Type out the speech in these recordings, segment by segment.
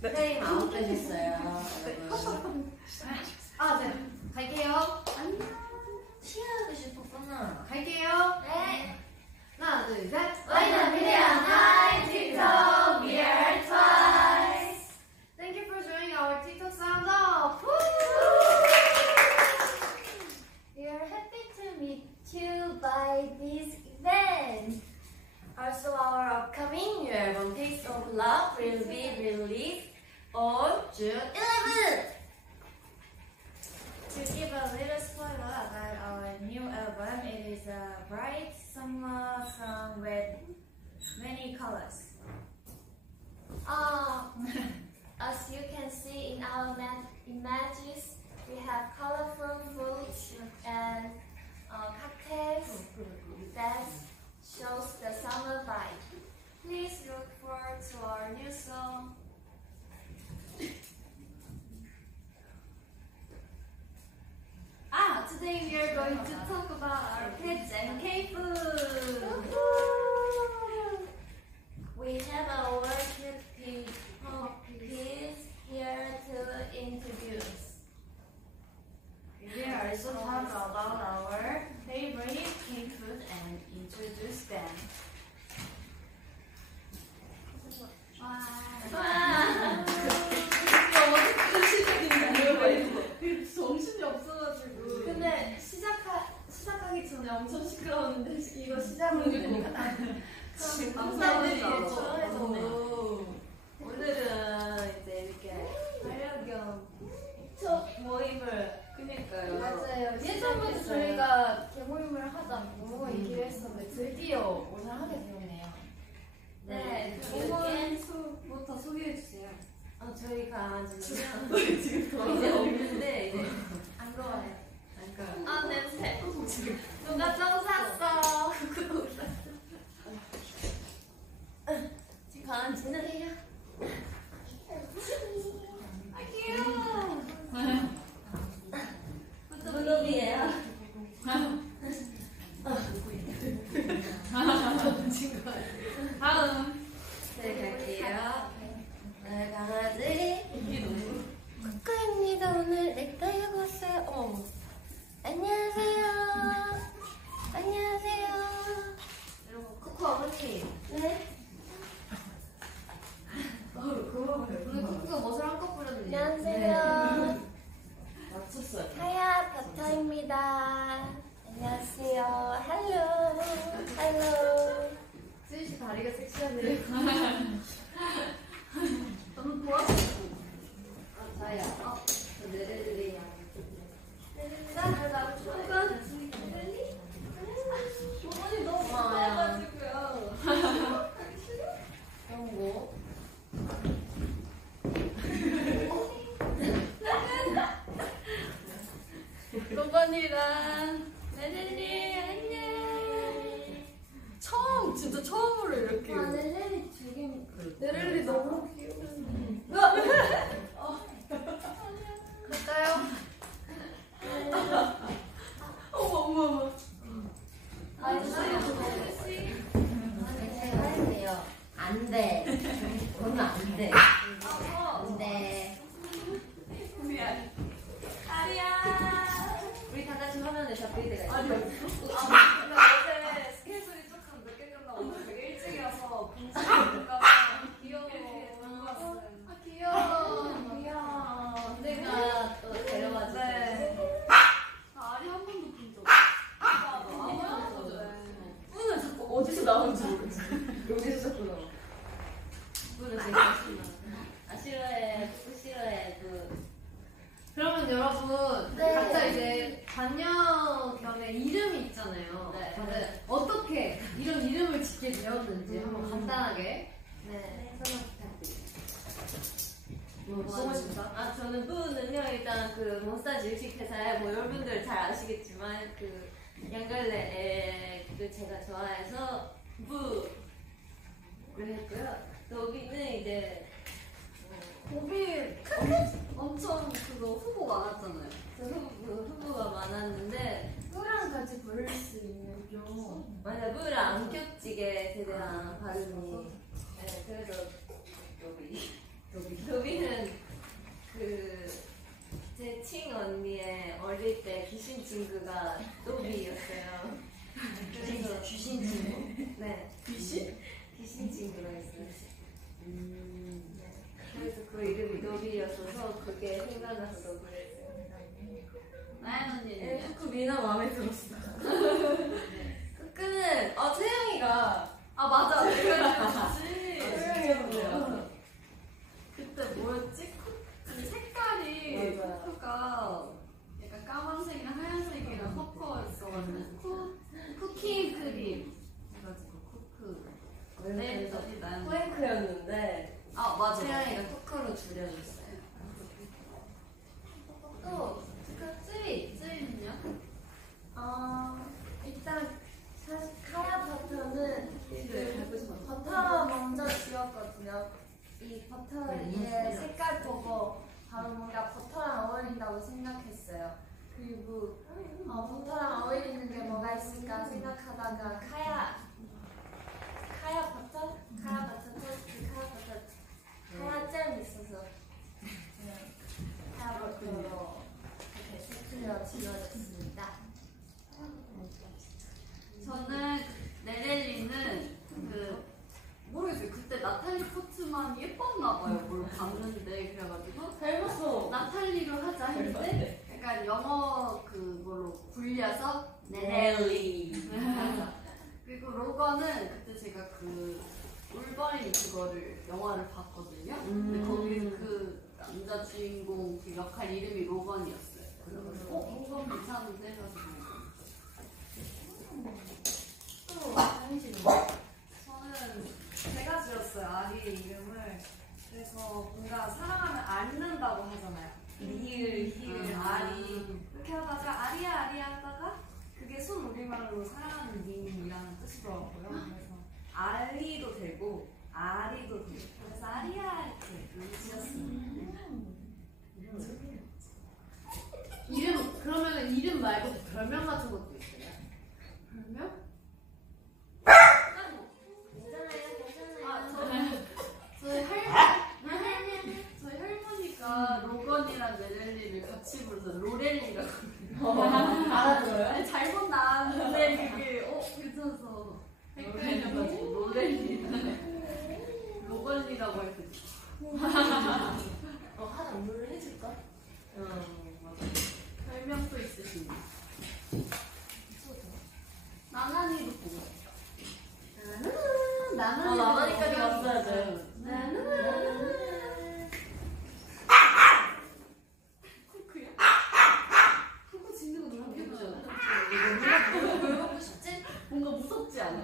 프레임 아웃돼 있어요. 아, 네. 갈게요. 안녕. 취하고 싶었구나. 갈게요. 네. 하나, 둘, 셋. 와이너 미디어 하이 틱톡 We are twice. Thank you for joining our TikTok sound off. We are happy to meet you by this event. Also, our upcoming new album Taste of Love will be released on June 11th. To give a little spoiler about our new album, it is a bright summer song with many colors. As you can see in our images, we have colorful fruits and cocktails that shows the summer vibe. Please look forward to our new song. Today we are going to talk about our pets and K-food. We have our cute puppies here to introduce. We will also talk about our favorite K-food and introduce them. 정신이 없어가지고. 근데 시작하기 전에 엄청 시끄러웠는데 이거 시작을 되니까 남자들이 좋아해서 오늘은 이제 이렇게 반려견 첫 모임을 그니까요. 맞아요. 예전부터 저희가 개모임을 하지 않고 얘기를 했었는데 드디어 오늘 하게 되었네요. 네, 개모임부터 소개해주세요. 저희 강아지는요 지금 이제 없는데 이제 안 좋아해요. 아 냄새. 누가 똥 쌌어. 지금 강아지는 해요. 아 귀여워. 무릎이에요. 다음. 네 갈게요. 네 강아지. 쿠쿠입니다. 오늘 넥타이 하고 왔어요. 안녕하세요. 안녕하세요. 여러분 쿠쿠 어머니. 네. 오늘 쿠쿠가 멋을 한껏 부렸는데. 안녕하세요. 맞췄어요. 하야 버터입니다. 안녕하세요. 헬로. 헬로. 수희씨 다리가 섹시하네. 너무 도와주고. 자야. 저 네레들이야. 나를 좋아해. 어머니 너무 무서워가지고요. 그런 거. 노건이랑 네레리 안녕. 진짜 처음으로 이렇게. 네레리 되게 네레리 너무 귀여워. 갈까요? 어머. 제가 할게요. 안 돼. 그러면 안 돼. 안 돼. 미안. 아리야. 우리 다 같이 화면에 잡힐 때가 있어. 근데 어제 스케줄이 조금 늦게 끝나고 오늘 되게 일찍이라서 분수가 귀여워. 아 귀여워. 내가 또 데려와줘. 아리 한 번도 본 적 없어. 뿔은 자꾸 어디서 나오는지 모르겠어. 여기서 자꾸 나와. 뿔은 되게 싫어해. 또 싫어해. 그러면 여러분 네. 각자 이제 반려견의 이름이 있잖아요. 네. 다들 어떻게 이런 이름을 짓게 되었는지 한번 간단하게. 네. 설명 부탁드립니다. 뭐 싶다? 저는 부는요, 일단 그 몬스타즈 일식회사에 뭐 여러분들 잘 아시겠지만 그 양갈래 애를 제가 좋아해서 부를 했고요. 노비는 이제 고비 엄청 그거 후보 많았잖아요. 후보가 많았는데 뿌랑 같이 부를 수 있는 좀 맞아, 부를 안 겹치게 최대한 발음이. 네, 그래서 노비. 들어있어요. 그래서 그 이름이 노비였어서 그게 생각나서 노비를 했어요. 나연 언니는 쿠쿠 미나 마음에 들었어. 쿠쿠는 채영이가 맞아. 내가 채영이였어요. 그때 뭐였지? 그 색깔이 맞아요. 쿠쿠가 약간 까만색이랑 하얀색이랑 섞어있어가지고 쿠키 크림 해가지고 쿠쿠. 네, 저기 나연. 포잉크였는데 맞아. 채영이가 쿠쿠로 줄여줬어요. 또 쯔이는요? 일단 사실 카야 버터는 버터 먼저 지웠거든요. 이 버터의 색깔 보고 바로 뭔가 버터랑 어울린다고 생각했어요. 그리고 버터랑 어울리는 게 뭐가 있을까 생각하다가 카야 버터? 카야 버터 토스트, 카야 잼 있어서 그냥 카야 버터로 이렇게 세트로 지어졌습니다. 저는 네렐리는 모르겠어요. 그때 나탈리 포트만이 예뻤나 봐요. 뭘 봤는데 그래가지고 닮았어. 나탈리로 하자 했는데 약간 영어 그걸로 굴려서 네렐리. 그리고 로건은 그때 제가 그 울버린 그거를 영화를 봤거든요. 근데 거기 그 남자 주인공 그 역할 이름이 로건이었어요. 그래가지고 로건 괜찮은데 해가지고 저는 제가 지었어요. 아리 이름을. 그래서 뭔가 사랑하면 앓는다고 하잖아요. 리을, 히을, 아리 이렇게 하다가 아리야 하다가 그게 순 우리말로 사랑하는 님이라는 뜻이더라고요. 그래서 아리도 되고 아리도 되고 그래서 아리야 이렇게 지었어요. 그러면 이름 말고 별명 같은 것도 있어요? 별명? 저희 할머니가 로건이랑 네렐리를 같이 불러서 로렐리라고 알아들어요? 아니, 잘못 나왔는데 그게 괜찮아서 헷갈려가지고 로렐리 로건이라고 해서 하나 물 해줄까? 맞아. 별명도 있으신데 나나니도 보고 싶다. 나나니까지 왔어야죠. 쿠쿠야? 쿠쿠 짖는 거 너무 귀엽지 않아? 물 먹고 싶지? 뭔가 무섭지 않아?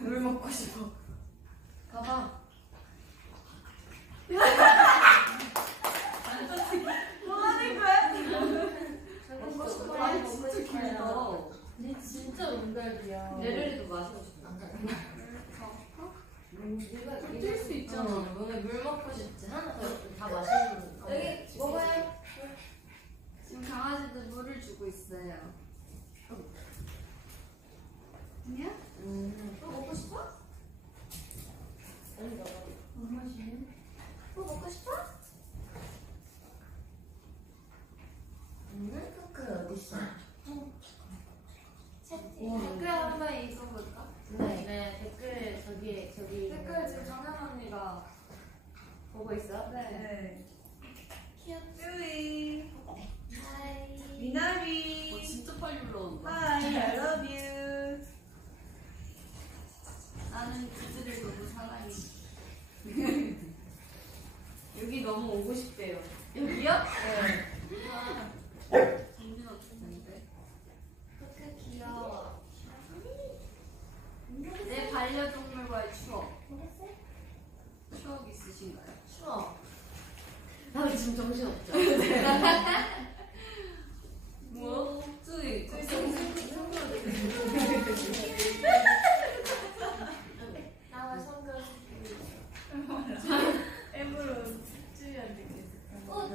물 먹고 싶어. 가봐. 뭐 하는 거야? 먹고 싶어. 아니 진짜 귀엽다. 니 진짜 운달이야. 네렐리도 마시고 싶다. 뛸 수 있잖아. 너네 물 먹고 싶지? 하나 다 마시는 거. 여기 먹어요. 지금 강아지들 물을 주고 있어요. 아니야? 또 먹고 싶어? 또 먹고 싶어? 쿠쿠 어딨어? 댓글 한번 읽어볼까? 네, 댓글 저기 댓글 지금 정현 언니가 보고 있어? 네. 쭈이 하이. 미나리 진짜 빨리 올라온다. Hi, I love you. 나는 그들을 너무 사랑해. 여기 너무 오고 싶대요. 여기요? 네. 정신 없을 텐데. 그렇게 귀여워. 내 반려동물과의 추억 있으신가요? 추워. 나 지금 정신 없죠? 뭐? 쭈이. 나와 성글. 엠으로 쭈이한테 계속.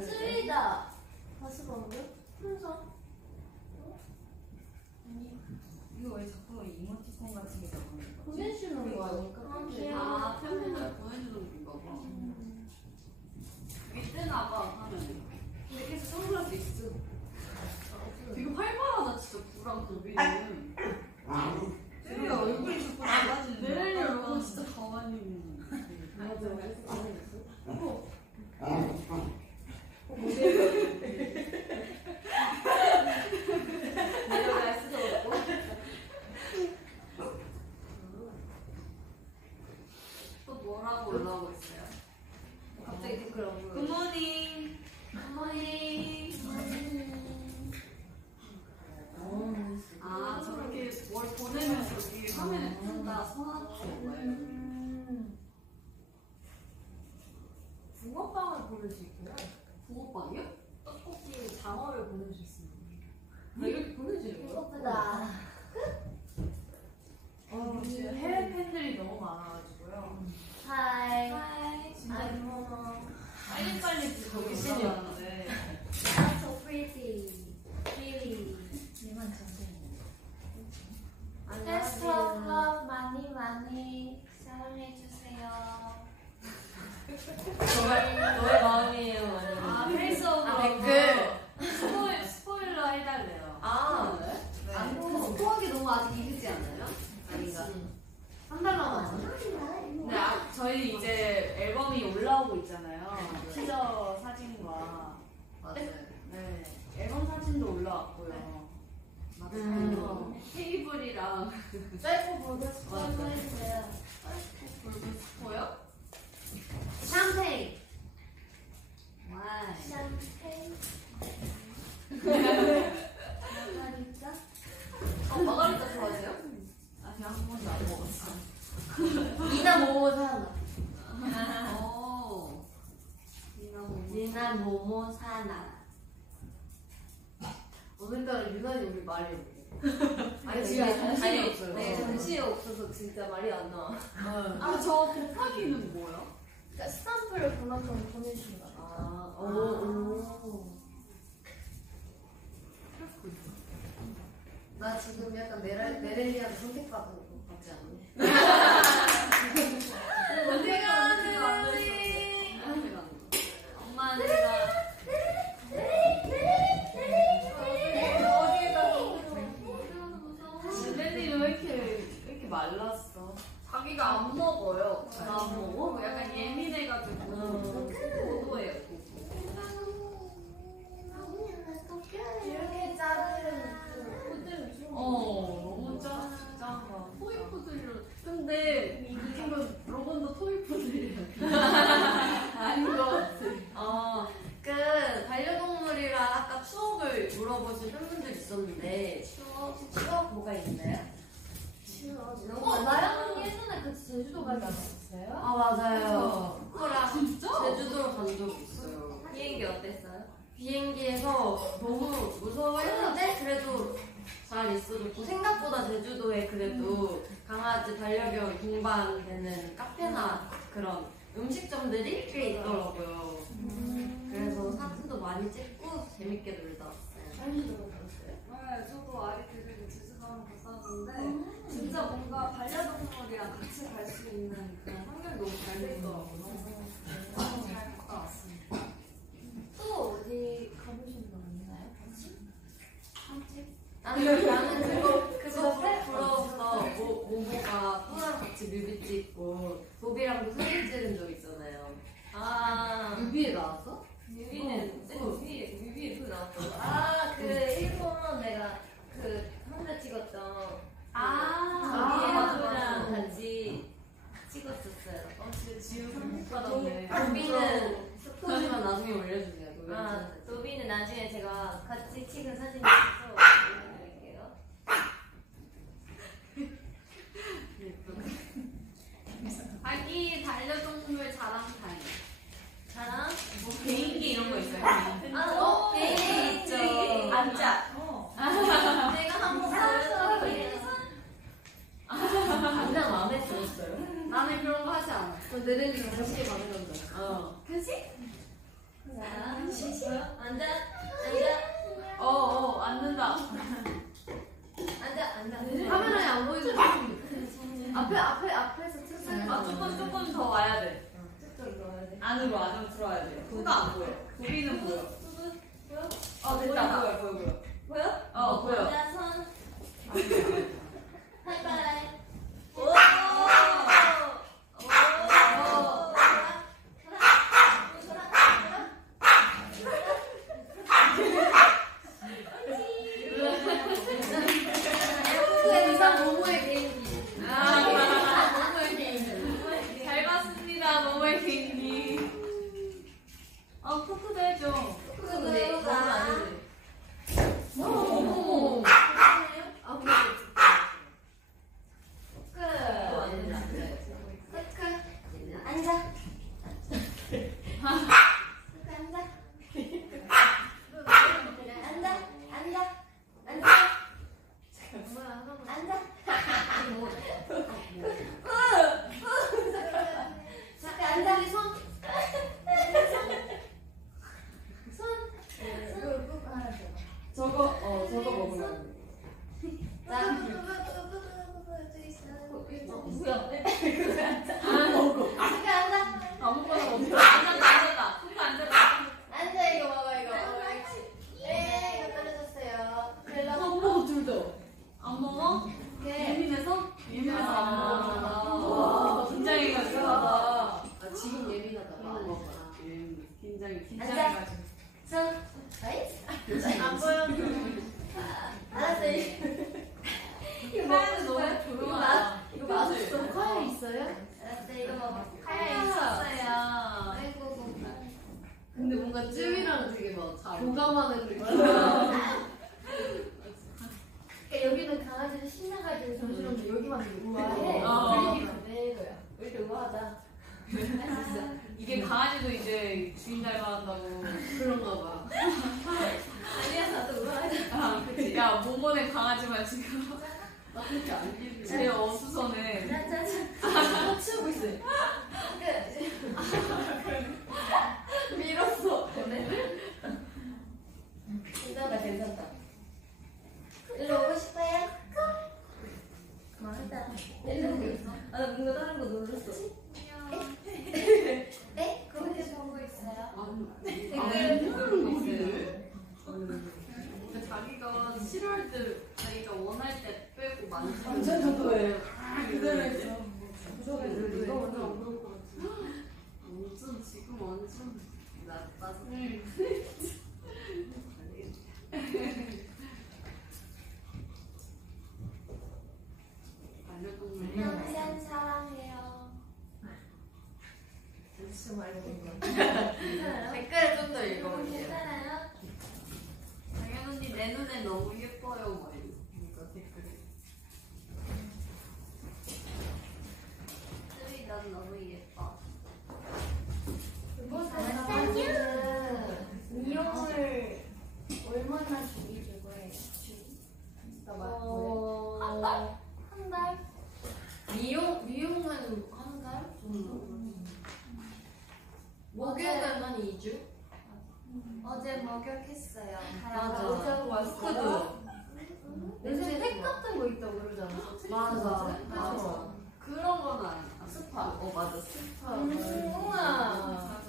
쯔이다. 다시 먹어요? 순서. 이거 왜 자꾸 이모티콘 같은 게 나오는 거지? 보내주는 거 아닐까? 아, 팬분들 보내주는 건가 봐. 그게 뜨나 봐, 하면. 근데 계속 선글라스 있으면 굿모닝. 아, 저렇게 뭘 보내면서 이게 화면에 뜬다. 붕어빵을 보내주셨고요. 붕어빵이요? 떡볶이 장어를 보내주셨습니다. 이렇게 보내주는 거예요? 예쁘다. 지금 해외 팬들이 너무 많아가지고요. 하이. 진짜 빨리빨리 보기 싫었는데. So pretty. Really. Test of love 많이 많이 사랑해주세요. 너의 마음이에요. 아, 페이스 오브 댓글. 스포일러 해달래요. 아, 네. 그 스포하기 너무 아직 이르지 않아요? 아닌가? 한 달 남았잖아. 네, 저희 이제 앨범이 올라오고 있잖아요. 티저 사진과 맞아요. 네, 앨범 사진도 올라왔고요. 테이블이랑 셀프 보고 스포일러 해주세요. 뭐요? 샴페인. 와. 샴페인. 마가리타. 마가리타 좋아하세요? 아직 한 번도 안 먹었어. 미나 모모 사나. 오. 미나 모모 사나. 오늘따라 유난히 우리 말이 없네. 아니, 지금 지금 정신이 없어요. 네, 정신이 없어서 진짜 말이 안 나와. 아, 저 곱하기는 뭐예요? 그러니까 스탬프를 그만큼 보내주는 거야. 아, 오. 나 지금 약간 메렐리아를 선택받은 것 같지 않니? 엄마는 제가 진혜님 왜 이렇게 말랐어? 자기가 안 먹어요. 나 먹어? 약간 예민해가지고 고도예요. 이렇게 작은 그 푸들 좀. 너무 짠가. 토이푸들로. 근데 이거 로건도 토이푸들이야. 아닌 것 같아. 그 반려동물이랑 아까 추억을 물어보신 팬분들 있었는데 추억 뭐가 있나요? 나연 언니 예전에 그 제주도 가지 않았어요? 아 맞아요. 그거랑 진짜? 제주도로 간 적 있어요. 비행기 어땠어요? 비행기에서 너무 무서워했는데 그래도 잘 있어줬고 생각보다 제주도에 그래도 강아지 반려견 동반되는 카페나 그런 음식점들이 꽤 있더라고요. 그래서 사진도 많이 찍고 재밌게 놀다 왔어요. 네, 저도 아이 데리고 제주도 한번 갔었는데 진짜 뭔가 반려동물이랑 같이 갈 수 있는 그런 환경이 너무 잘 돼 있더라고요. 너무 잘 갔다 왔습니다. 또 어디 가보신 거 있나요? 산책? 나는 그거 부러웠어. 모모가 또랑 같이 뮤비 찍고 도비랑도 사진 찍은 적 있잖아요. 뮤비에 나왔어? 뮤비는 뮤비에 그 나왔어. 그 일본 내가 그 혼자 찍었던 도비랑 같이 찍었었어요. 진짜 지금 한국 받았네. 도비는 스포지만 나중에 올려주세요. 도비는 나중에 제가 같이 찍은 사진 있어서 올려드릴게요. 아기 반려동물 자랑 타임. 자랑? 뭐 개인기 이런 거 있어요? 개인기 있죠. 앉아. 내가 한번 보여드릴게요. 그냥 마음에 들었어요. 나는 그런 거 하지 않아. 저 내릴리가 다시 가는 건데. 그치? 자, 앉아. 앉는다. 앉아. 카메라에 안 보이는 앞에서 찍어요. 조금 더 와야 돼. 쭉쭉 넣어야 돼. 안으로 들어와야 돼. 후가 안 보여. 도비는 보여. 보여? 됐다. 보여. 보여? 보여. 앉아, 손. 하이파이. 오! 이상 모모의 개인기. 잘 봤습니다. 모모의 개인기. 쿠쿠도 해줘. 그거 내 너무 안 돼. 오. 아, 끝. 그거 안 돼. 안 돼. 끝. 앉아. 저거 먹으려고. 아무거나 먹자. 앉았다. 쿠쿠 앉았다. 앉아 이거 먹어 이거. 네 이거 떨어졌어요. 안 먹어 둘 다. 안 먹어? 오케이. 예민해서? 예민해서 안 먹어. 와, 긴장해가지고. 아, 지금 예민하다 봐. 긴장해가지고. 손. 아이? 안 보여. 알았어. 이거 카야는 너무 조용하다. 이거 맛있어. 카야 있어요? 알았어 이거 먹어. 카야 있었어요. 아이고. 근데 뭔가 쯔위랑 되게 막 잘 교감하는 느낌. 그러니까 여기는 강아지를 신나가지고 정신없는데 여기만 되게 우아해. 분위기 그대로야. 왜 이렇게 우아하다. 이게 강아지도 이제 주인 닮아간다고. 그런가 봐. 아니야 나도 우아하지. 아, 그치. 야, 모모네 강아지만 지금 나 그렇게 안 들리네. 제 어수선해. 짠짠짠. 치우고 있어요. 끝. 밀었어. 괜찮다 괜찮다. 일로 오고 싶어요? 그만하자. 일로 오고 있어. 아, 나 뭔가 다른 거 눌렀어. 네? 그렇게 보고 있어요. 댓글을 보고 있어요. 그러니까 자기가 싫어할 때, 자기가 원할 때 빼고 많잖아. 완전 저도예요. 그대로 했어. 구석에서 이거 완전 안 보일 것 같아. 완전 지금 완전 나빠서. 반려동물. 평생 사랑해요. 무슨 말인 거야? 괜찮아요? 댓글을 좀 더 읽어볼게요. 괜찮아요? 당연 언니 내 눈에 너무 예뻐요. 막 이러니까 댓글에. 쓰리 난 너무 예뻐. 미용을 얼마나 주기 주고 해요? 한 달? 미용은 한 달 정도? 목욕은 한 2주? 어제 목욕했어요. 맞아. 어제 왔어. 요새 팩 같은 거 있다고 그러잖아. 맞아. 맞아. 그런 건 아니야. 스파. 맞아. 스파. 우와.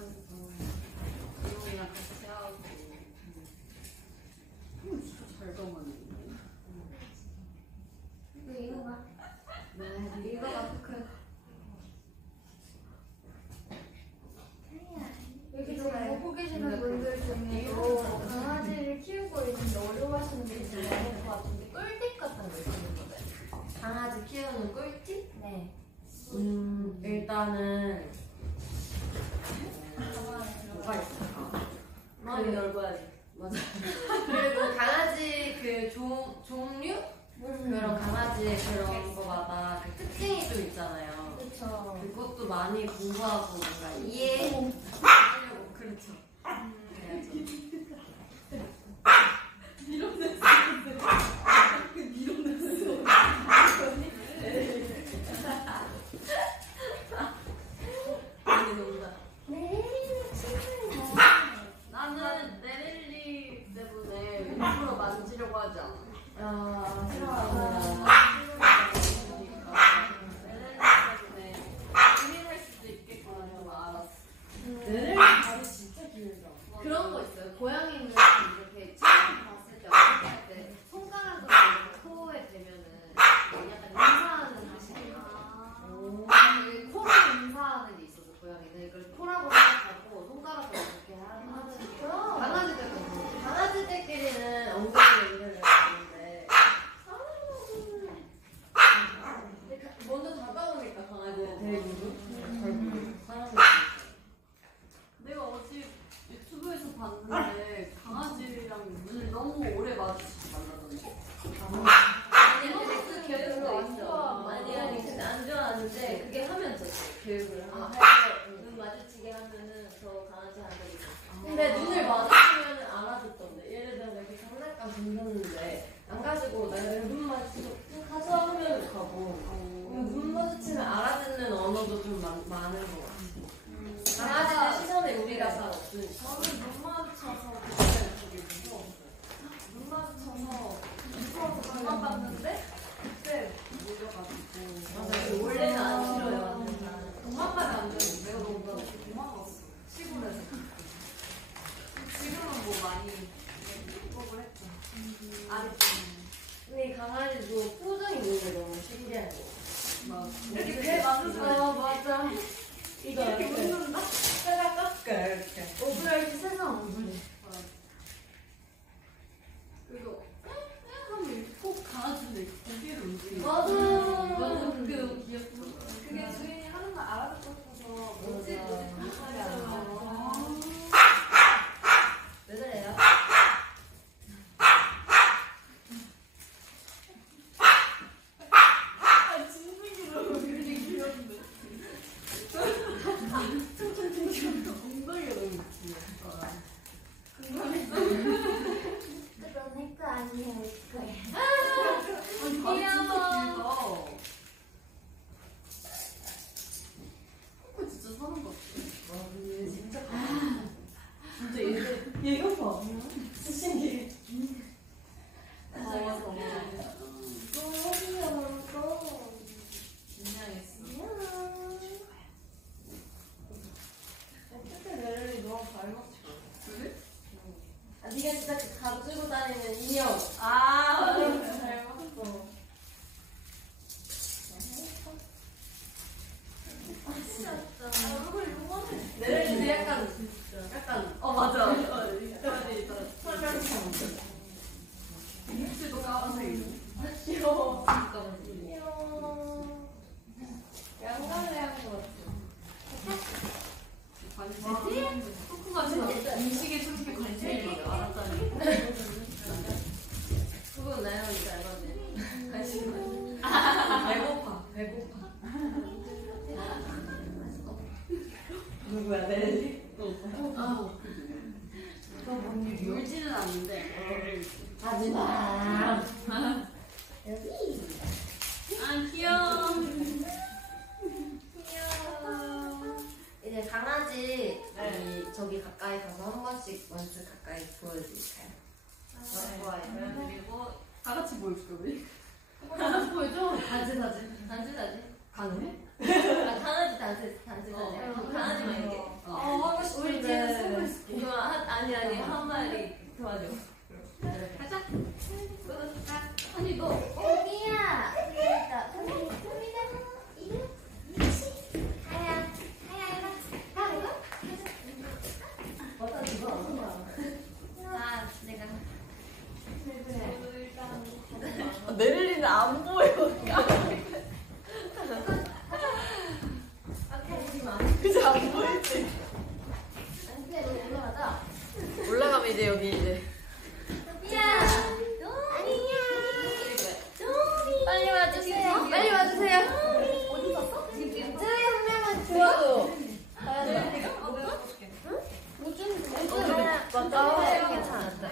이용이랑 같이 하고. 진짜 잘 담았네. 이거 봐. 네, 이거가 그 여기 지금 보고 계시는 분들 중에도 강아지를 키우고 있는데 어려워하시는 분들이 있는 것 같은데 꿀팁 같은 거 있으신 거예요? 강아지 키우는 꿀팁? 네. 일단은 뭐가 있을까? 마음이 넓어야지. 맞아. 그리고 강아지 그 종류? 그런 강아지의 그런 거마다 그 특징이 좀 있잖아요. 그렇죠. 그것도 많이 공부하고 뭔가 이해하려고 그렇죠. 그래야죠. 나는 네릴리 때문에 일부러 만지려고 하지 않아. 아, 네릴리 때문에 고민할 수도 있겠구나 좀 알았어. 발이 진짜 길다. 맞아. 말고 나를 눈 마주치고 가서 하면 가고 눈 마주치면 알아듣는 언어도 좀 많은 것 같아. 강아지들 시선에 우리가 잘 없으니까. 저는 눈 마주쳐서 그때 되게 무서웠어요. 눈 마주쳐서 무서워서 그만 봤는데 그때 몰려가지고. 맞아요. 원래는 안 싫어요. 도망가면 안 되고 내가 너무 도망갔어. 시골에서. 지금은 뭐 많이 극복을 했죠. 아직 근데 이 강아지도 표정이 보이게 너무 신기한 거. 막 이렇게 배 맞으세요. 맞아. 이거 이렇게 웃는다. 이렇게. 오브라이트 세상 얼굴이. 그리고 하면 이렇게 꼭 강아지인데 고개를 움직이고. 맞아. 맞아. 그게 너무 귀엽죠. 그게 주인이 하는 말 알아듣고 싶어서 뭐지 맞아. 뭐지 그런 소리 안 나요. 왜 그래요? 엉덩이가 너무 귀여워. 그건 내거 아니야, 내 거야. 귀여워. 코코 진짜 사는 것 같아. 진짜 진짜 얘가 봐. 신기해. 더워서 너무 귀여워. 긴장했어. 어떻게 멜리 너랑 닮았지? 그래? 아, 네가 진짜 그 가지고 다니는 인형. 아, 닮았어. 얼굴이 요만해. 멜리도 약간 맞아. 설명처럼. 입술도 까만색이고. 귀여워. 잠깐만. 귀여워. 양갈래한 것 같아. 코코가 진짜 음식에 저렇게 관심이 있어. 알았다니. 그건 나영이 닮았네. 관심 배고파. 누구야, 멜리? 울지는 않는데. 하지 마. 여기. 아 귀여워. 이제 강아지 저기 가까이 가서 한 번씩 원스 가까이 보여드릴까요? 좋아요. 그리고 다 같이 보여줄까 우리? 단지 보여줘. 단지 가능해? 아 강아지 단지 강아지만 이렇게. 하고 싶은데. 우리 뒤에서 쓰고 있을게. 이거 아니 한 마리 도와줘. 가자. 아니 너 여기야. 여기다. 여기다. 이거. 하야. 하야. 가 이거. 맞다 누가 안 거야. 아 내가 멜리는 안 보여. 그치 안 보이지? 안돼, 너 올라가자. 올라가면 이제 여기 이제 야. 아니야. 빨리 와주세요. 빨리 와주세요. 어디 갔어? 저희 한 명만 주워도 내가 해볼게. 맞아 괜찮았다.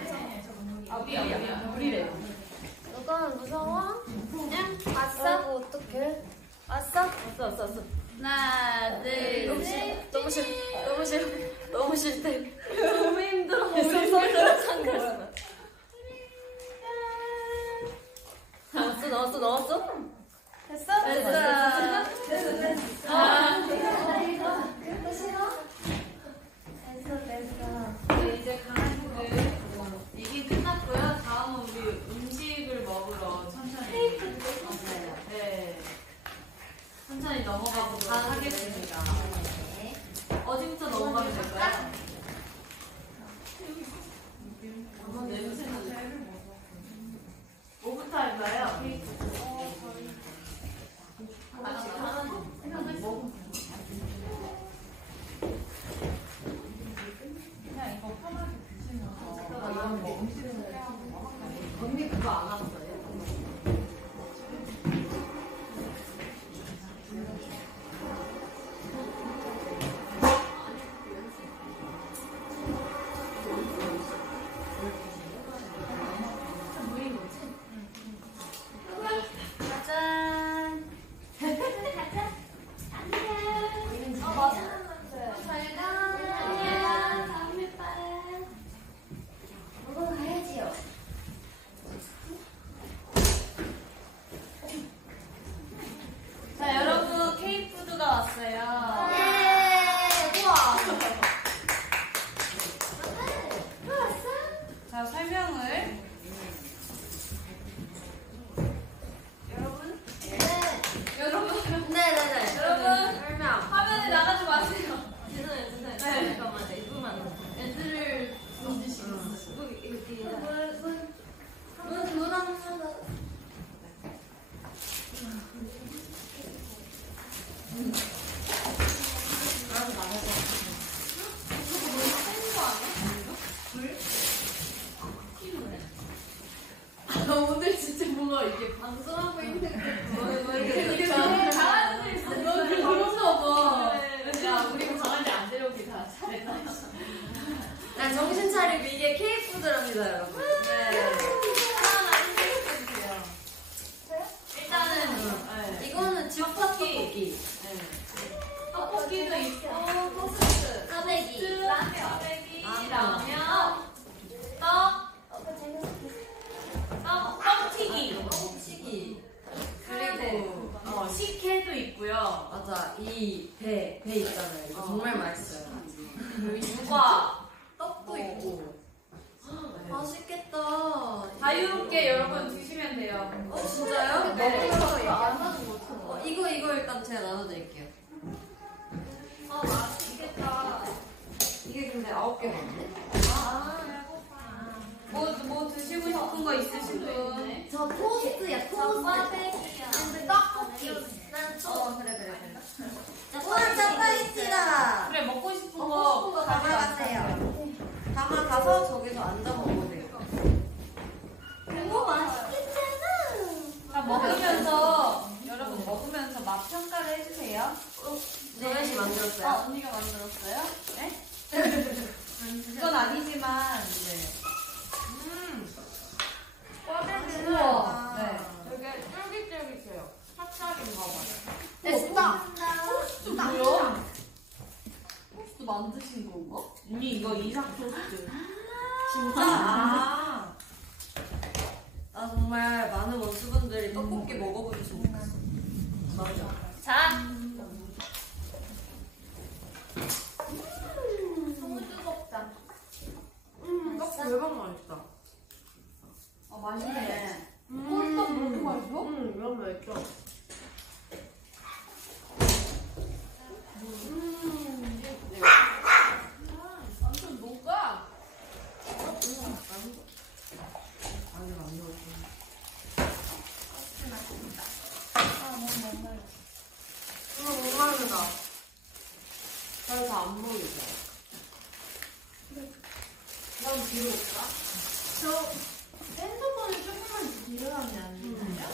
미안. 우리래. 너가 무서워? 응? 왔어? 어떡해? 왔어? 왔어. 하나, 둘, 셋. 너무 싫대. 너무 힘들어. 상관없어. 넣었어? 됐어? 이제 강아지들 얘기 끝났고요. 다음은 우리 음식을 먹으러 천천히. 맞아요. 네. 천천히 넘어가 보도록 하겠습니다. 어디부터 넘어가면 될까요? 한번 냄새는 뭐부터 할까요? 같이 하나씩 먹으면 그냥 이거 편하게 드시면서 이런 거. 언니 그거 안 왔어요? 이게 방송하고 있는 뭐 이렇게 이게 그렇죠. 잘하는 애 있어. 너 그런가 봐. 야, 우리 강아지 안 데려오기 다 잘했다. 난 정신 차리고 이게 K푸드랍니다, 여러분. 네. 하나 해주세요. 일단은 이거는 즉석 떡볶이. 떡볶이도 있고 토스트, 꽈배기. 꽈배기, 라면. 떡튀기, 떡치기. 그리고 식혜도 있고요. 맞아, 이 배 있잖아요. 이거 정말 맛있어요. 그리고 유과. 떡도 있고. 맛있겠다. 자유롭게 여러분 드시면 돼요. 진짜요? 네. 이거 일단 제가 나눠드릴게요. 맛있겠다. 이게 근데 9개 맞네? 뭐 드시고 싶은 거 있으신 분? 저 토스트야, 토스트. 꽈배기야. 근데 떡볶이. 난 또. 그래. 우와, 짜파게티다. 그래 먹고 싶은 거 가져가세요. 담아가서 저기서 앉아 먹어도 돼요. 오, 맛있겠잖아. 자 먹으면서 여러분 먹으면서 맛 평가를 해주세요. 정현 씨 만들었어요? 언니가 만들었어요? 네? 그건 아니지만 꽈배기는 우와. 네 되게 쫄깃쫄깃해요. 찹쌀인가 봐요. 됐다. 토스트 뭐야? 토스트 만드신 건가? 언니 이거 이삭 토스트. 진짜? 나 정말 많은 원수분들이 떡볶이 먹어보셨으면 좋겠어. 맞아. 자. 너무 뜨겁다. 떡 대박 맛있다. 맛있네. 꿀떡 그렇게 맛있어? 이런 맛있죠. 완전 녹아. 아직 안 넣었어. 못 마르다. 그래서 안 보이죠? 난 뒤로 올까? 저 핸드폰을 조금만 뒤로 하면 안 되나요?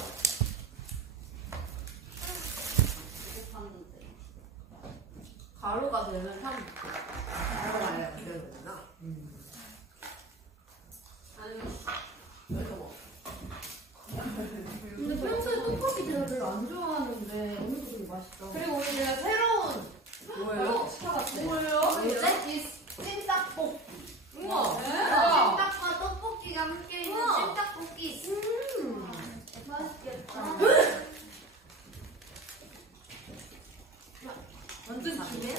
가루가 되면 참 가루가 아니라 되는구나. 아니, 여기서 먹어. 근데 평소에 떡볶이 제가 별로 안 좋아하는데 오늘도 되게 맛있다. 그리고 오늘 제가 새로운 뭐예요? 시켜봤어요. 뭐지? 찜닭볶이. 우와. 찜닭과 떡볶이가 함께 있는 우와. 찜닭볶이. 맛있겠다. 완전 기네.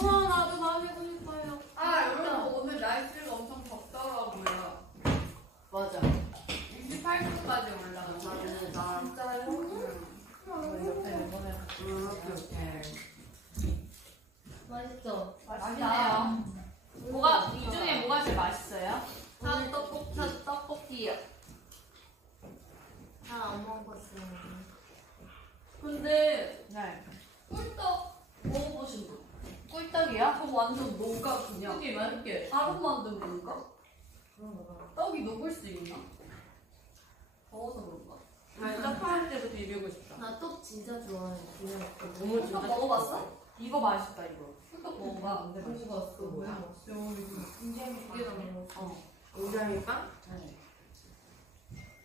우와, 나도 마시고 싶어요. 여러분 오늘 날씨가 엄청 덥더라고요. 맞아. 28도까지 올라가서. 감사합니다. 옆에 이번에 이렇게. 맛있죠? 맛있네요. 뭐가 이 중에 뭐가 제일 맛있어요? 떡볶이요. 다안 먹었어요. 근데 꿀떡 먹어보신 분? 꿀떡이야? 그거 완전 녹아 그냥. 떡이 맛있게. 바로 만든 건가? 떡이 녹을 수 있나? 더워서 그런가? 아니, 떡할 때부터 비비고 싶다. 나 떡 진짜 좋아해. 그냥 너무 꿀떡 먹어봤어? 이거 맛있다 이거. 꿀떡 먹어봐. 근데 맛있어. 먹어봤어. 뭐야? 굉장히 두개 남았어. 인장일까?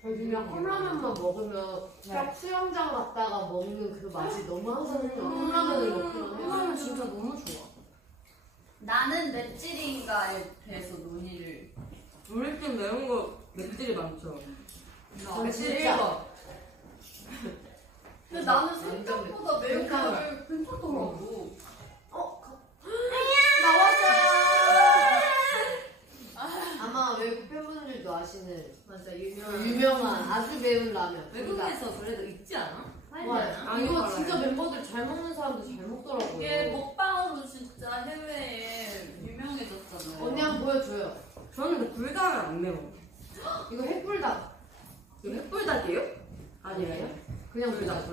그냥 컵라면만 먹으면 딱 수영장 갔다가 먹는 그 맛이 너무 항상 생겨. 컵라면을 먹기만 해. 컵라면 진짜 너무 좋아. 나는 맵찔인가에 대해서 논의를. 우리 집 매운 거 맵찔이 많죠? 나 진짜. 근데 나는 생각보다 매운 거를 괜찮더라고. 아마 외국 팬분들도 아시는 맞아, 유명한 아주 매운 라면. 외국에서 그래도 있지 않아? 와, 이거 진짜 멤버들 잘 먹는 사람들 잘 먹더라고요. 이게 먹방으로 진짜 해외에 유명해졌잖아요. 언니 한번 보여줘요. 저는 근데 불닭을 안 매워. 이거 햇불닭. 이거 햇불닭이에요? 아니에요? 그냥 불닭.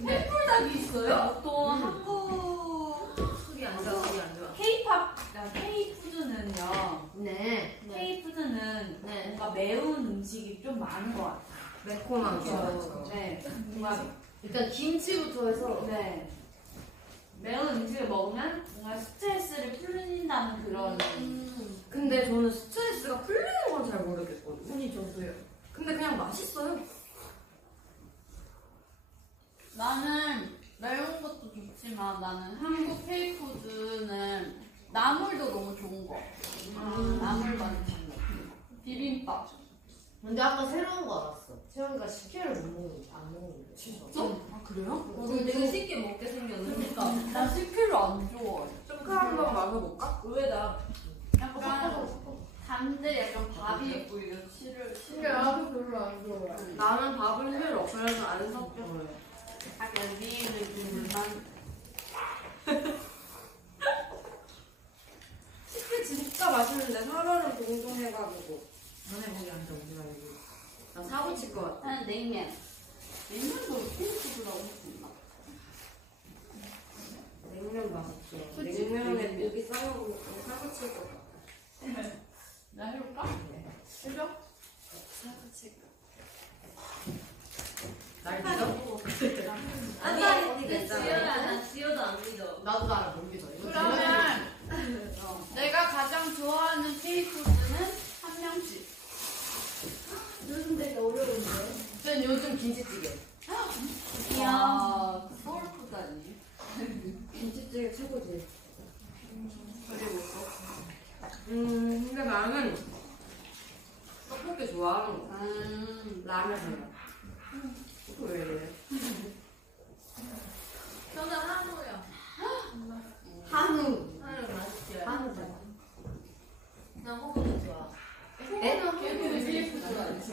햇불닭이 있어요? 보통 한국 속이 안 좋아, 속이 안 좋아. K-팝, K-푸드는요. 네. K-푸드는 네. 뭔가 뭔가 매운 음식이 좀 많은 것 같아요. 매콤한 게. 네, 뭔가 일단 김치부터 해서. 네 매운 음식을 먹으면 뭔가 스트레스를 풀린다는 그런. 근데 저는 스트레스가 풀리는 건 잘 모르겠거든요. 아니 저도요. 근데 그냥 맛있어요. 나는 매운 것도 좋지만 나는 한국 K푸드는 나물도 너무 좋은 거. 나물 많이 먹는 거. 비빔밥. 근데 아까 새로운 거 알았어. 채영이가 식혜를 못 먹는, 안 먹는데. 진짜? 아 그래요? 되게 쉽게 먹게 생겼는데. 나 식혜를 안 좋아해. 좀 한번 마셔볼까? 의외다. 약간 단데 약간 밥이 있고 이런 싫을 나도 별로 안 좋아해. 나는 밥을 필요 없어서 안 섞여요. 약간 네 느낌만. 식혜 진짜 맛있는데 사료를 동동 해가지고. 너네 거기 앉아 오지 말고. 나 사고 칠 것 같아. 나는 냉면. 냉면도 K푸드라고 할 수 있나? 냉면 맛있죠. 냉면에 고기 싸먹으면 사고 칠 것 같아. 나 해볼까? 해줘? 사고 칠까? 날 믿어? 아니, 언니 근데 나 지효도 안 믿어. 나도 나를 못 믿어. 이거 그러면 내가 가장 좋아하는 K푸드는 한 명씩. 요즘 되게 어려운데. 전 요즘 김치찌개. 이야, 서울푸드 아니에요? 김치찌개 최고지. 그리고 근데 나는 떡볶이 좋아하는 거. 라면 좋아. 왜 이래? 저는 한우요. 한우. 한우 맛있죠. 한우 좋아. 난 호두도 좋아. 네? 걔는 K푸드가 아니지.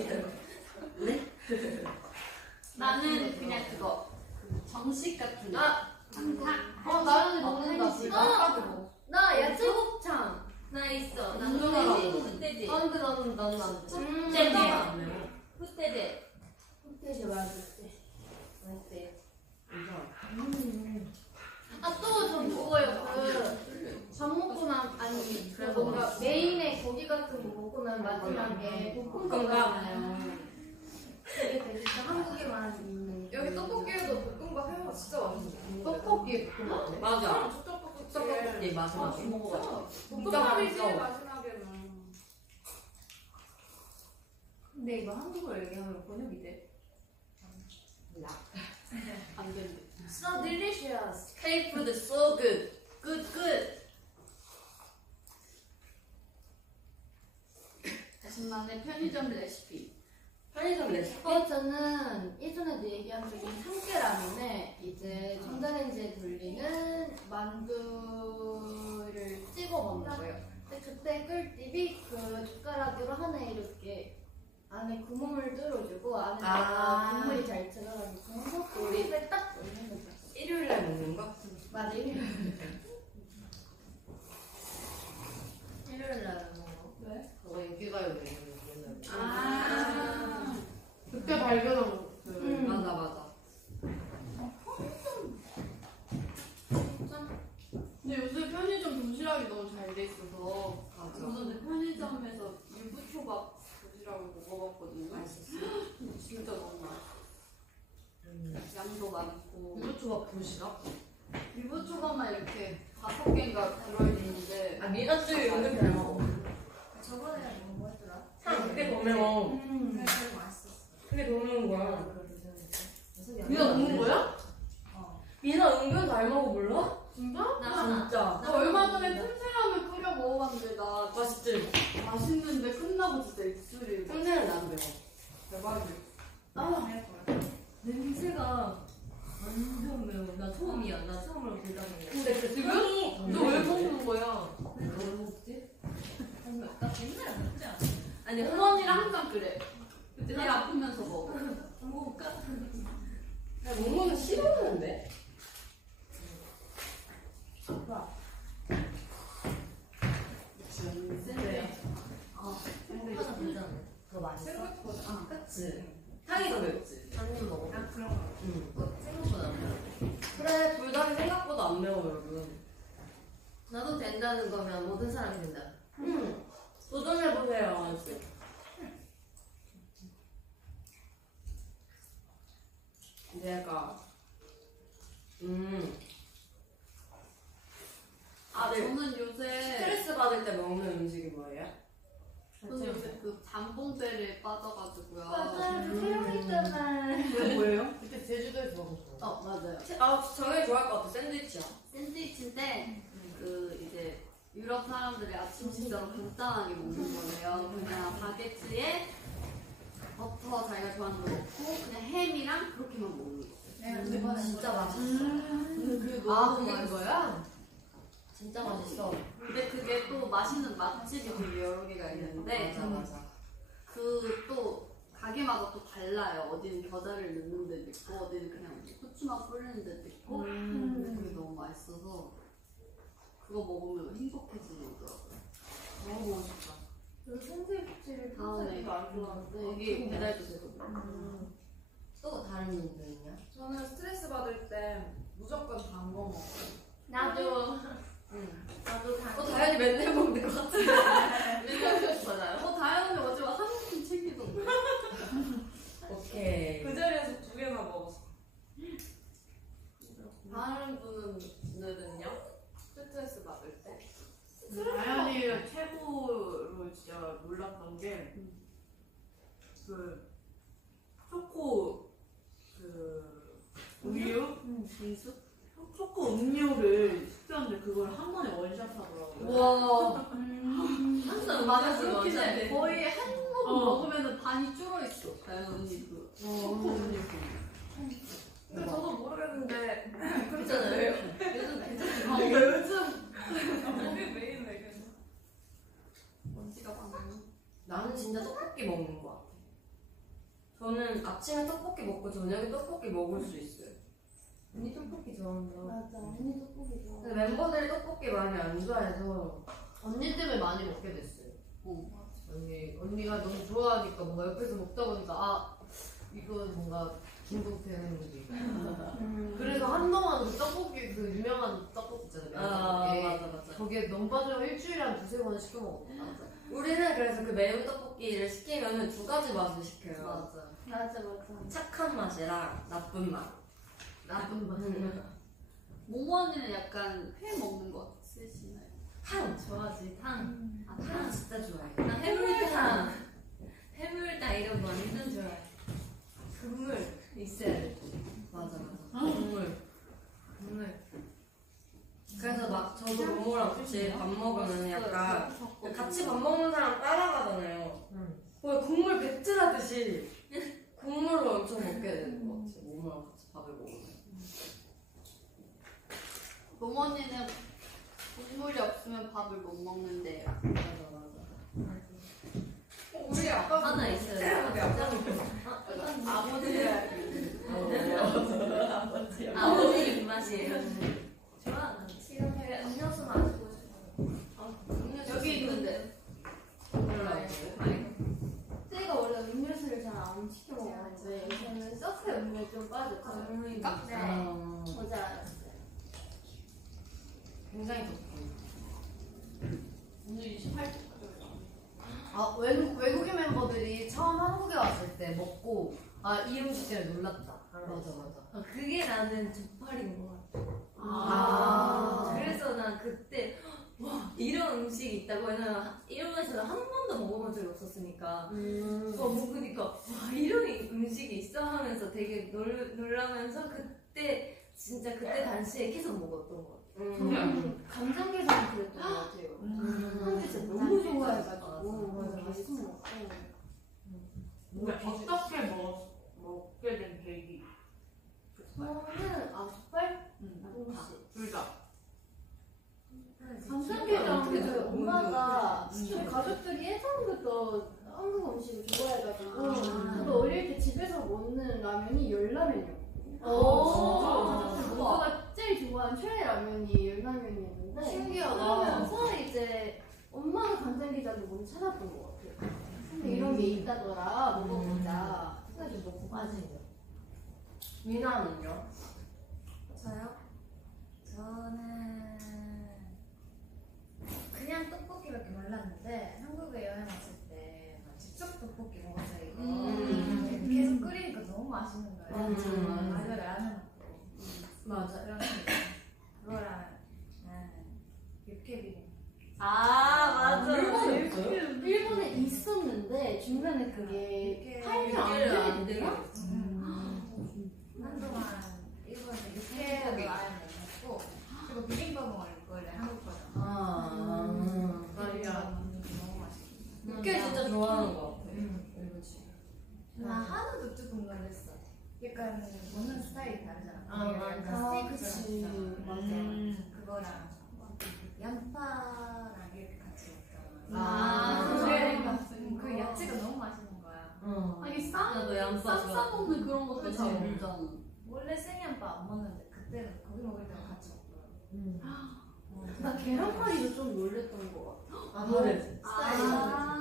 나는 그냥 그거 정식 같은 거. 나는 먹는다. 나 야채곱창. 나 있어. 나 운동하라고. 흑돼지. 근데 나는 안 돼. 흑돼지. 흑돼지. 흑돼지 맛있지. 맛있대. 또 전 그거요. 밥 먹고 난 아니 그 뭔가 메인에 고기 같은 거 먹고 난 마지막에 볶음밥 되게 진짜 한국에만 있는. 여기 떡볶이에도 볶음밥 해요. 진짜 맛있어. 떡볶이 볶음밥. 맞아. 떡볶이. 떡볶이 맞아. 먹어봤어. 볶음밥이지 마지막에는. 근데 이거 한국어로 얘기하면 번역이 돼. 안 된대. So delicious. K-food so good. Good, good. 자신만의 편의점 레시피. 편의점 레시피. 저는 예전에도 얘기한 적이 있는 참깨라면에 이제 전자레인지에 돌리는 만두를 찍어 먹는 거예요. 근데 그때 꿀팁이 그 젓가락으로 하나에 이렇게 안에 구멍을 뚫어주고 안에다가 국물이 잘 들어가니까 해서 꿀팁을 딱 넣는 거죠. 일요일날 먹는 거? 맞아, 일요일. 일요일 날 먹어. 왜? 그거 인기가요 옛날에. 그때 발견한 거. 맞아 맞아. 근데 요새 편의점 도시락이 너무 잘 돼 있어서 맞아. 저는 편의점에서 유부초밥 도시락을 먹어봤거든요. 맛있었어. 진짜 너무 맛있어. 양도 많고 유부초밥 도시락? 유부초밥만 이렇게 5개인가 들어있는데 미라줄 은근 잘 먹어. 저번에 뭐 했더라? 그게 더 매워. 그게 제일 맛있었어. 그게 더 매운 거야. 네가 먹는 거야? 미나 은근 잘 먹어 몰라? 진짜? 나 진짜. 나 얼마 전에 틈새라면 끓여 먹어봤는데 나 맛있지? 맛있는데 끝나고 진짜 입술이 평생은 안 매워. 대박이야. 냄새가 완전 매워. 나 처음이야. 나 처음으로 불닭 먹어. 근데 그 지금? 향이 너 왜 먹는 거야? 뭘 먹지? 나 맨날 먹지 않아. 아니 어머니랑 항상 그래. 배 아프면서 먹어. 먹을까? 나 먹는 싫어하는데? 하나 되잖아. 더 맛있어? 생각보다. 그치? 향이 더 맵지? 한입 먹어. 그런 거. 응. 생각보다 안 매워. 그래 불닭이 생각보다 안 매워 여러분. 나도 된다는 거면 모든 사람이 된다. 도전해보세요. 받을 때 먹는 음식이 뭐예요? 저는 요새 그 잠봉대를 빠져가지고요. 그게 뭐예요? 그때 제주도에서 먹었어. 맞아요. 정현이 좋아할 것 같아. 샌드위치야. 샌드위치인데 그 이제 유럽 사람들이 아침 식사로 간단하게 먹는 거예요. 그냥 바게트에 버터 자기가 좋아하는 거 넣고 그냥 햄이랑 그렇게만 먹는 거. 진짜 맛있어. 그게 아, 너무 그게 맛있어. 그거야? 진짜 맛있어. 근데 그게 또 맛있는 맛집이 되게 여러 개가 있는데 맞아. 그 또 가게마다 또 달라요. 어디는 겨자를 넣는 데도 있고 어디는 그냥 후추만 뿌리는 데도 있고 그게 너무 맛있어서 그거 먹으면 행복해지더라고요. 너무 먹고 싶다. 그 샌드위치를 다음에 평소에 안 좋아하는데 여기 배달도 되거든요. 또 다른 분들 있냐? 저는 스트레스 받을 때 무조건 단 거 먹어요. 나도 응. 나도 다 다현이 맨날 먹는 것 같아. 맨날 맞아요. 다현이 어제 한번 챙기던데. 오케이. 그 자리에서 2개나 먹었어. 다른 분들은요? 스트레스 받을 때? 다현이가 최고로 진짜 놀랐던 게 그 초코 그 우유 빙수? 초코 음료를 시켰는데 그걸 한 번에 원샷 하더라고요. 우와. 항상 맞아, 음료수 그렇게 원샷 돼. 거의 한 모금 먹으면 반이 줄어있어. 다현 언니 그 초코 음료. 근데 저도 모르겠는데 그렇잖아요. 요즘 괜찮아요. 요즘 그게 메인 맥은 먼지가 많아요. 나는 진짜 떡볶이 먹는 것 같아. 저는 아침에 떡볶이 먹고 저녁에 떡볶이 먹을 수 있어요. 언니 떡볶이 좋아한다. 맞아. 언니 떡볶이 좋아. 근데 멤버들이 떡볶이 많이 안 좋아해서 언니 때문에 많이 먹게 됐어요. 언니가 너무 좋아하니까 뭔가 옆에서 먹다 보니까 아 이거 뭔가 중독되는 느낌. 그래서 한동안 그 떡볶이 그 유명한 떡볶이 있잖아요. 맞아. 거기에 너무 빠져서 일주일에 한 두세 번은 시켜 먹었다. 우리는 그래서 그 매운 떡볶이를 시키면 2가지 맛을 시켜요. 맞아. 착한 맛이랑 나쁜 맛. 나쁜 맛. 모모 언니는 약간 회 먹는 거 쓰시나요? 탕! 좋아하지 탕. 탕 진짜 좋아해. 나 해물탕. 해물탕 이런 거 완전 좋아해. 국물 있어야 돼. 맞아. 국물. 그래서 막 저도 모모랑 같이 밥 먹으면 약간 같이 밥 먹는 사람 따라가잖아요. 왜 국물 배틀하듯이 국물을 엄청 먹게 되는 것 같아. 모모랑 같이 밥을 먹으면. 모모 언니는 국물이 없으면 밥을 못 먹는데요. 맞아. 우리 아빠 하나 있어야 돼. 아버지 입맛이에요. 좋아. 지금 되게 음료수 마시고 싶어. 여기 있는데. 떼가 원래 음료수를 잘 안 시켜 먹었는데 저는 서프에 음료에 좀 빠졌어요. 네. 어제 알았어요. 굉장히 덥고. 오늘 28도. 외국인 멤버들이 처음 한국에 왔을 때 먹고 이 음식 때문에 놀랐다. 맞아. 그게 나는 족발인 것 같아. 그래서 난 그때 와 이런 음식이 있다고 해서 이러면서 한 번도 먹어본 적이 없었으니까 먹으니까 와 이런 음식이 있어 하면서 되게 놀라면서 그때 진짜 그때 당시에 계속 먹었던 것 같아요. 저는 간장게장 그랬던 것 같아요. 한국에 진짜 너무 좋아해가지고 계속 먹고. 어떻게 먹게 된 계기? 저는 족발? 둘 다. 간장게장 그 엄마가 저희 가족들이 예전부터 한국 음식을 좋아해가지고 저도 어릴 때 집에서 먹는 라면이 열라면이었거든요. 가족들 모두가 제일 좋아하는 최애 라면이 열라면이었는데 신기하다. 그러면서 이제 엄마가 간장게장을 먼저 찾았던 것 같아요. 근데 이런 게 있다더라 먹어보자. 그래서 먹고 빠지죠. 미나는요? 저요? 저는 그냥 떡볶이밖에 몰랐는데 한국에 여행 왔을 때 직접 떡볶이 먹었어요. 이거 계속 끓이니까 너무 맛있는 거예요. 마지막에 라면 먹고 맞아. 그러면 그거랑 육회 비빔. 아, 있는데 중간에 그게 팔면 안 안 되게 되나? 한동안 일본에서 육회를 아예 못 먹고 그리고 비빔밥 먹을 거예요 한국 거는. 맞아. 너무 맛있어. 육회 진짜 좋아하는 것 같아. 일본 친구. 나 하나도 조금 놀랬어. 약간 먹는 스타일이 다르잖아. 아, 스테이크처럼 그치. 있잖아. 맞아. 그거랑 양파랑 이렇게 같이 먹잖아. 그 야채가 너무 맛있는 거야. 아니 나도 양파 쌈 좋아. 싸먹는 그런 것도 그치. 다 모르잖아. 원래 생양파 안 먹는데 그때는 거기 먹을 때랑 같이 먹더라고. 나 계란말이도 좀 놀랬던 것 같아. 아, 그래.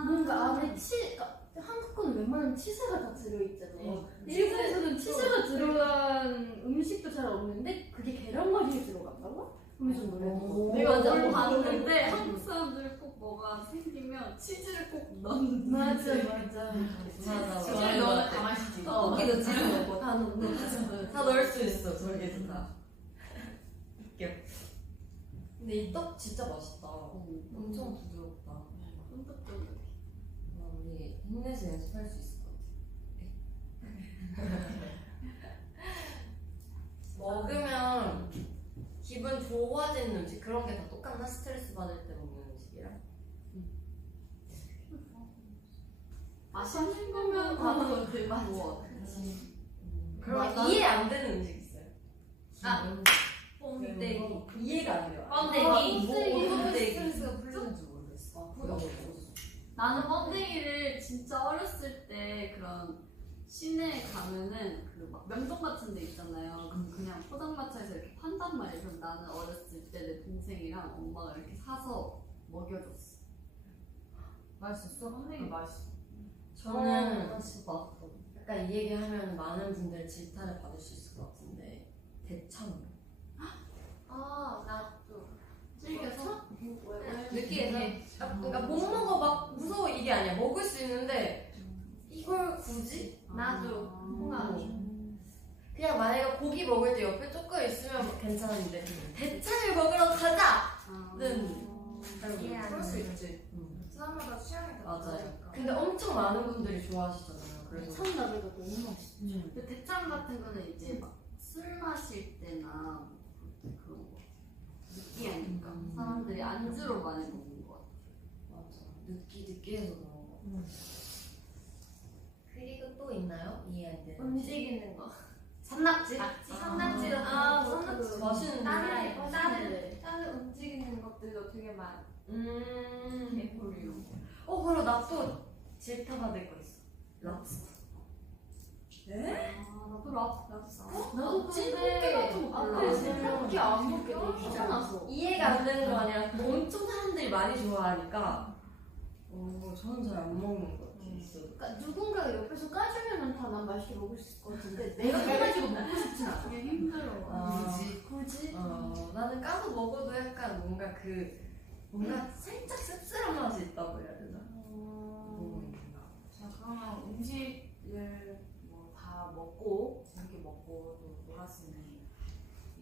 뭔가 안에 그러니까 한국 거는 웬만하면 치즈가 다 들어있잖아요. 일본에서는 치즈가 들어간 음식도 잘 없는데 그게 계란말이에 들어간다고? 그러면 좀 놀랬던 것 같아. 내가 뭘 봤는데 한국 사람들 꼭 뭐가 생기면 치즈를 꼭 넣는. 맞아. 맞아. 치즈를 넣으면 다 맛있지. 떡볶이도 찍어 먹고 다 넣는 다 넣을 수 있어. 저기도 다. 웃겨. 근데 이 떡 진짜 맛있다. 엄청 부드럽다. 쫀득쫀득. 우리 힘내서 연습할 수 있을 것 같아. 먹으면 기분 좋아지는 음식 그런 게 다 똑같나? 스트레스 받을 때 먹는 음식이랑? 맛있는 거면 다 되게 좋아. 그럼 이해 안 되는 음식 있어요? 뻔데기. 이해가 안 돼요. 뻔데기. 뻔데기. 스트레스가 풀리는지 모르겠어. 나는 번데기를 진짜 어렸을 때 그런 시내에 가면은 그 막 명동 같은 데 있잖아요. 그럼 그냥 포장마차에서 이렇게 판단 말이에요. 그럼 나는 어렸을 때 내 동생이랑 엄마가 이렇게 사서 먹여줬어. 맛있었어? 뻔데기 맛있어. 저는 약간 이 얘기하면 많은 분들 질타를 받을 수 있을 것 같은데 대창. 나도. 질겨서? 느끼해서? 그러니까 못 먹어 막 무서워 이게 아니야. 먹을 수 있는데 이걸 굳이? 나도. 그냥 만약에 고기 먹을 때 옆에 조금 있으면 괜찮은데 대창을 먹으러 가자는 그럴 수 있지. 사람마다 취향이 다 맞아요. 다르니까. 근데 엄청 많은 분들이 좋아하시잖아요. 그래서 참나베가 너무 맛있어. 근데 대창 같은 거는 이제 막 술 마실 때나 그런 거 느끼하니까 사람들이 안주로 많이 먹는 것 같아. 맞아. 느끼해서 그런 거. 그리고 또 있나요? 이해 안 되는 움직이는 거. 산낙지? 산낙지도 산낙지 맛있는데. 다른 움직이는 것들도 되게 많아. 개꿀이요. 그리고 나 또 질타 받을 거 있어. 랍스터. 네? 나도 랍스터. 나도 찐포기 같은 거 별로 찐포기 안 먹게 너무 귀찮아서. 이해가 안 되는 거 아니라 엄청 사람들이 많이 좋아하니까 저는 잘 안 먹는 것 같아요. 그러니까 누군가가 옆에서 까주면 다 난 맛있게 먹을 수 있을 것 같은데 내가 해가지고 먹고 싶진 않아. 그게 힘들어. 굳이? 나는 까서 먹어도 약간 뭔가 살짝 씁쓸한 맛이 있다고 해야 되나? 자, 그러면 음식을 뭐 다 먹고 이렇게 먹고 또 놀았으니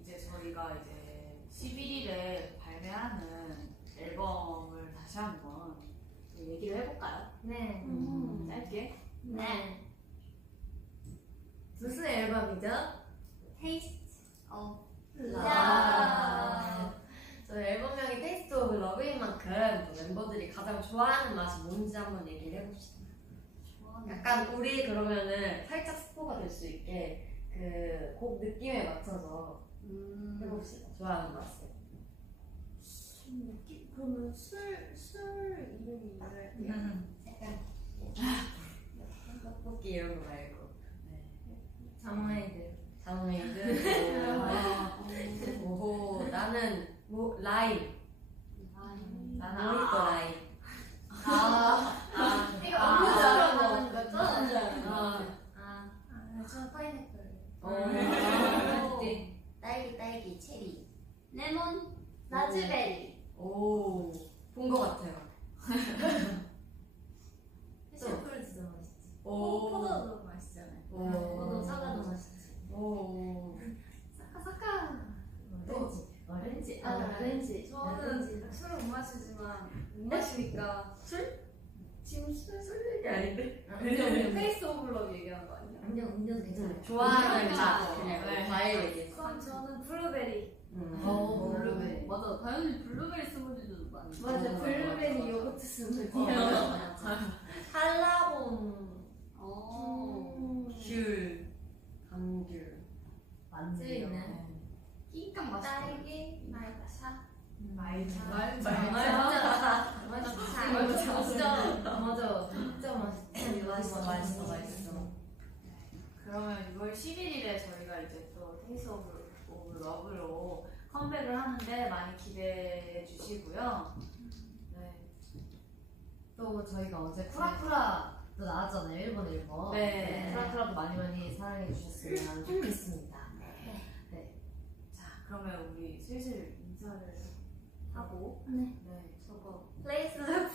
이제 저희가 이제 11일에 발매하는 앨범을 다시 한번 또 얘기를 해볼까요? 네. 짧게. 네. 무슨 앨범이죠? 테이스트. 저희 앨범명이 테이스트 오브 러브인 만큼 또 멤버들이 가장 좋아하는 맛이 뭔지 한번 얘기를 해봅시다. 약간 우리 그러면은 살짝 스포가 될 수 있게 그 곡 느낌에 맞춰서 해봅시다. 좋아하는 맛을. 그러면 술 이름이 뭐랄게요? 약간 떡볶이 이런 거 말고 자몽에이드. 자몽에이드. 오, 나는 라임. 나는 모히또 라임. 이거 아무도 아무도 안 안 하는 하는 거죠? 저는 파인애플. 딸기, 체리. 레몬. 라즈베리. 오, 본 것 같아요. 패션프루트 진짜 맛있지. 오, 포도도 맛있잖아요. 포도 사과도 맛있지. 오, 사카. 오렌지. 저는 술을 못 마시지만 못 마시니까 지금 술 얘기 아닌데? 페이스 오브 러브 얘기한 거 아니야? 음료도 괜찮아요. 좋아하는 음료가 맛. 그냥 네. 과일 얘기. 그럼 저는 블루베리. 블루베리. 맞아, 다현이 블루베리 스무디도 많이. 맞아, 블루베리 요거트 스무디. 한라봉. 귤, 감귤, 쓰이는. 만두요. 끼니까 맛있어. 딸기, 말차. 말차. 맞아. 진짜 맞아. 진짜 맛있어. 맛있어. 그러면 6월 11일에 저희가 이제 또 테이스 오브 러브로 컴백을 하는데 많이 기대해 주시고요. 네. 또 저희가 어제 쿠라쿠라도 나왔잖아요. 일본 앨범. 네. 쿠라쿠라도 많이 사랑해 주셨으면 좋겠습니다. 자, 그러면 우리 슬슬 인사를 하고 네. 저거 Please look